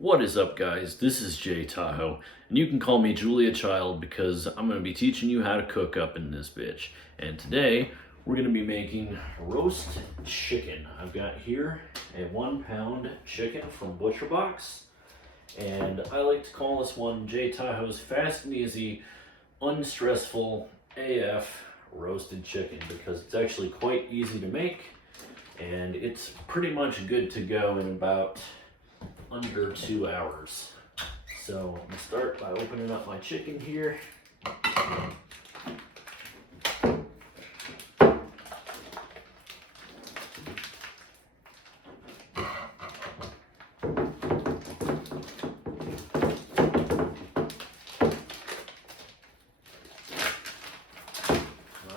What is up, guys? This is Jay Tahoe, and you can call me Julia Child because I'm going to be teaching you how to cook up in this bitch. And today, we're going to be making roast chicken. I've got here a 1 pound chicken from Butcher Box, and I like to call this one Jay Tahoe's fast and easy, unstressful AF roasted chicken because it's actually quite easy to make, and it's pretty much good to go in about under 2 hours. So I'm gonna start by opening up my chicken here.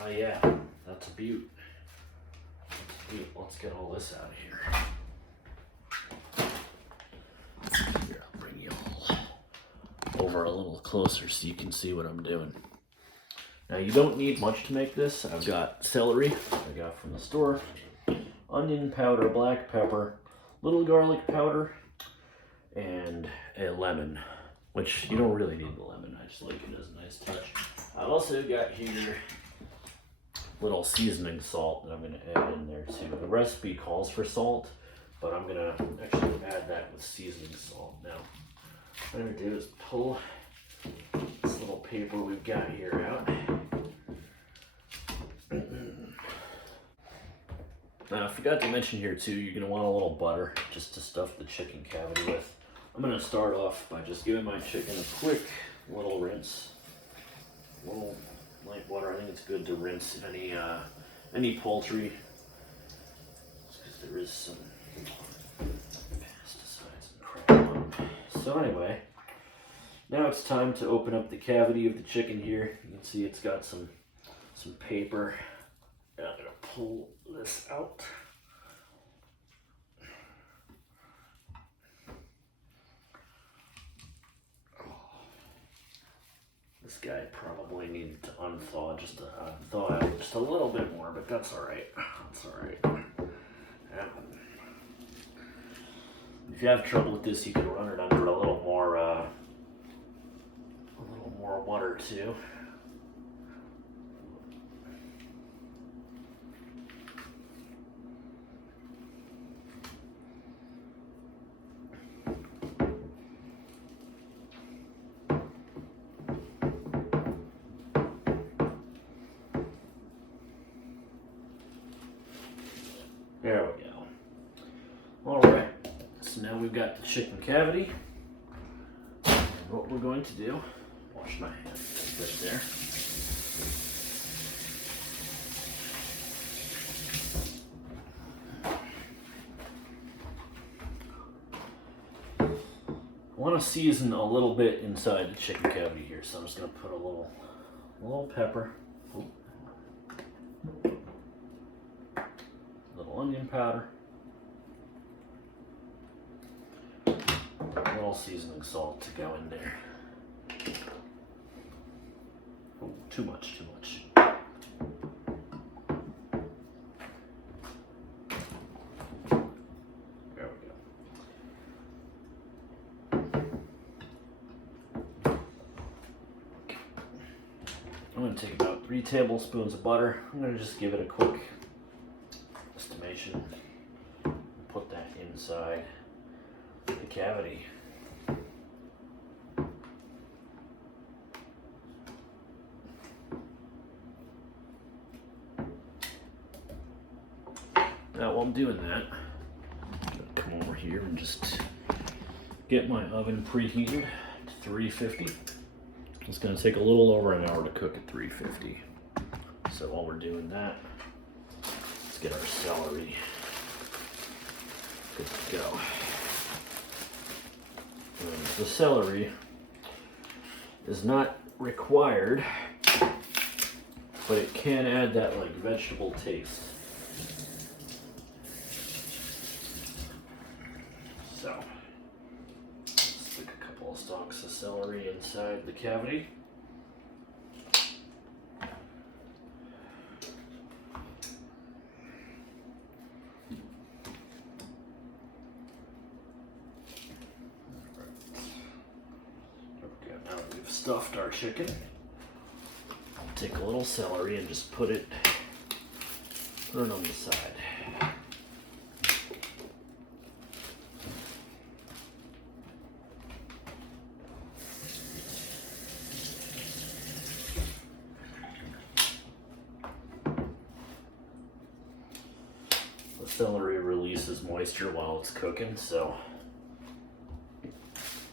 Yeah, that's a beaut. Let's get all this out of here. Here, I'll bring you all over a little closer so you can see what I'm doing. Now, you don't need much to make this. I've got celery I got from the store, onion powder, black pepper, little garlic powder, and a lemon, which you don't really need the lemon. I just like it as a nice touch. I also got here little seasoning salt that I'm going to add in there too. The recipe calls for salt, but I'm going to actually add that with seasoning salt. Now, what I'm going to do is pull this little paper we've got here out. Now, I forgot to mention here too, you're going to want a little butter just to stuff the chicken cavity with. I'm going to start off by just giving my chicken a quick little rinse. A little light water. I think it's good to rinse any poultry, because there is some pesticides and crap on them. So anyway, now it's time to open up the cavity of the chicken here. You can see it's got some paper. And I'm gonna pull this out. This guy probably needed to unthaw thaw out just a little bit more, but that's all right. That's all right. If you have trouble with this, you can run it under a little more water too. There we go. All right, so now we've got the chicken cavity. And what we're going to do, wash my hands right there. I want to season a little bit inside the chicken cavity here, so I'm just going to put a little pepper. Onion powder, a little seasoning salt to go in there. Oh, too much. There we go. I'm going to take about 3 tablespoons of butter. I'm going to just give it a quick estimation. Put that inside the cavity. Now, while I'm doing that, I'm gonna come over here and just get my oven preheated to 350. It's going to take a little over an hour to cook at 350. So while we're doing that, let's get our celery good to go. And the celery is not required, but it can add that like vegetable taste. So, stick a couple of stalks of celery inside the cavity. we've stuffed our chicken, I'll take a little celery and just put it on the side. The celery releases moisture while it's cooking, so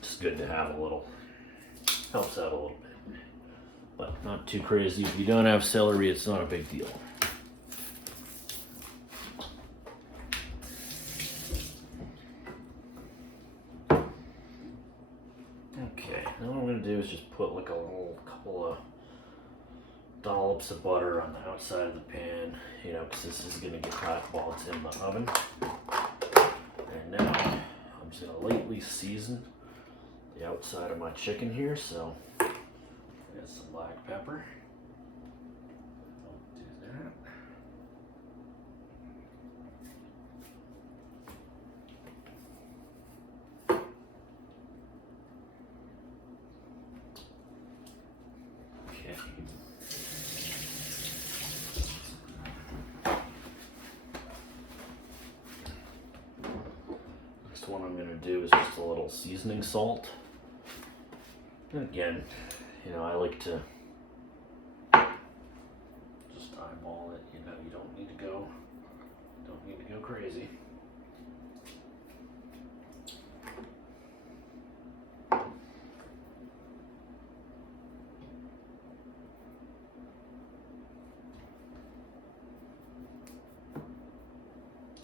it's good to have a little, helps out a little bit, but not too crazy. If you don't have celery, it's not a big deal. Okay, now what I'm going to do is just put like a little couple of dollops of butter on the outside of the pan, you know, because this is going to get hot while it's in the oven. And now I'm just going to lightly season the outside of my chicken here, so there's some black pepper. I'll do that. What I'm going to do is just a little seasoning salt. And again, you know, I like to just eyeball it. You know, you don't need to go crazy.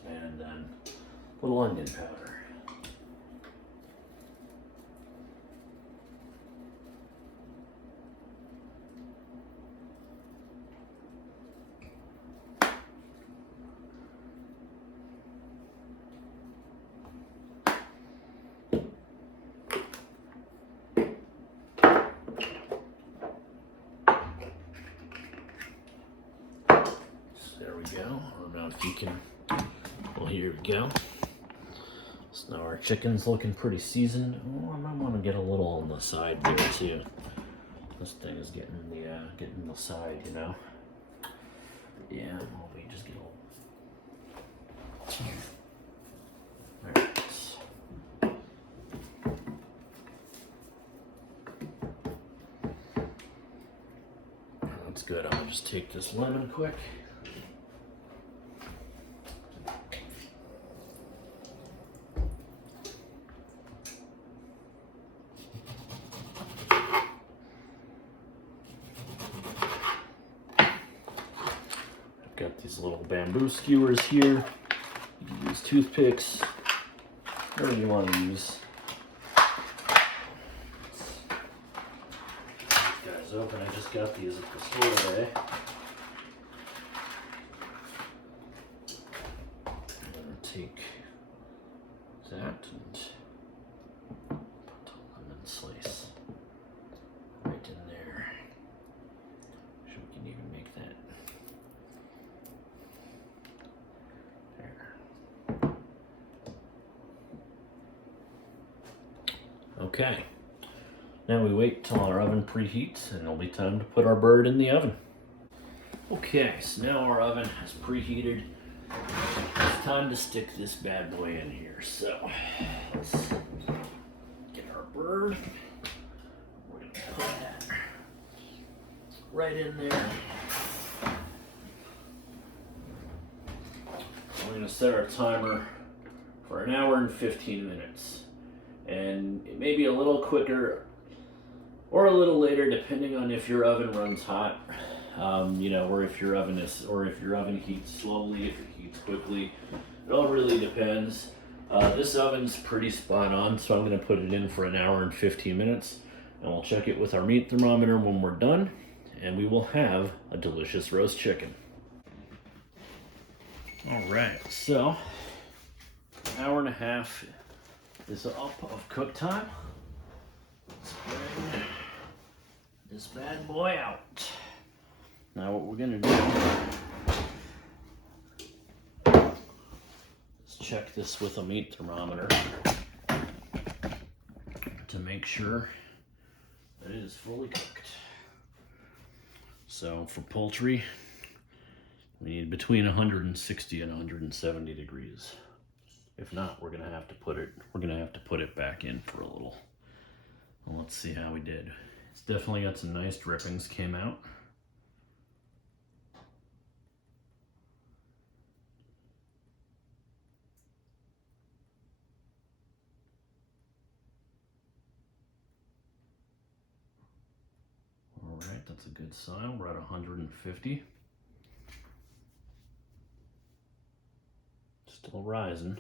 And then a little onion powder. There we go. I don't know if you can, well, here we go. So now our chicken's looking pretty seasoned. Oh, I might want to get a little on the side there too. This thing is getting the side, you know. Yeah, well, we just get a little. There it is. That's good. I'll just take this lemon quick. Got these little bamboo skewers here. You can use toothpicks, whatever you want to use. These guys open. I just got these at the store today. I'm going to take that and put the lemon slice right in there. Sure we can even make that. Okay, now we wait till our oven preheats and it'll be time to put our bird in the oven. Okay, so now our oven has preheated. It's time to stick this bad boy in here. So let's get our bird. We're gonna put that right in there. We're gonna set our timer for 1 hour and 15 minutes. And it may be a little quicker or a little later depending on if your oven runs hot, you know, or if your oven heats slowly, if it heats quickly. It all really depends. This oven's pretty spot on, so I'm going to put it in for 1 hour and 15 minutes, and we'll check it with our meat thermometer when we're done, and we will have a delicious roast chicken. All right, so 1.5 hours is up of cook time. Let's bring this bad boy out. Now what we're gonna do is check this with a meat thermometer to make sure that it is fully cooked. So for poultry, we need between 160 and 170 degrees. If not, we're gonna have to put it back in for a little. Well, let's see how we did. It's definitely got some nice drippings came out. All right, that's a good sign. We're at 150. Still rising.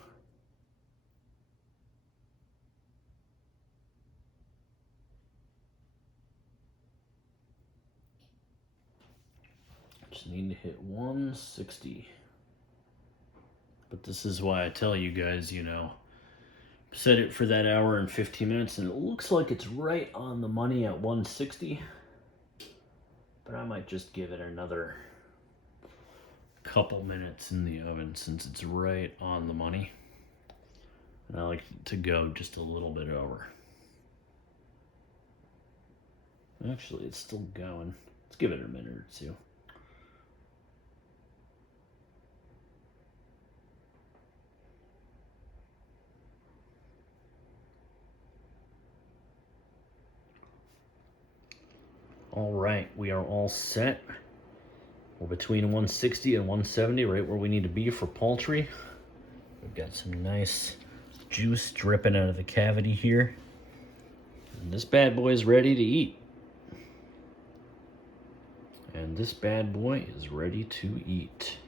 Just need to hit 160. But this is why I tell you guys, you know, set it for that hour and 15 minutes, and it looks like it's right on the money at 160. But I might just give it another couple minutes in the oven since it's right on the money. And I like to go just a little bit over. Actually, it's still going. Let's give it a minute or two. All right, we are all set. We're between 160 and 170, right where we need to be for poultry. We've got some nice juice dripping out of the cavity here. And this bad boy is ready to eat. And this bad boy is ready to eat.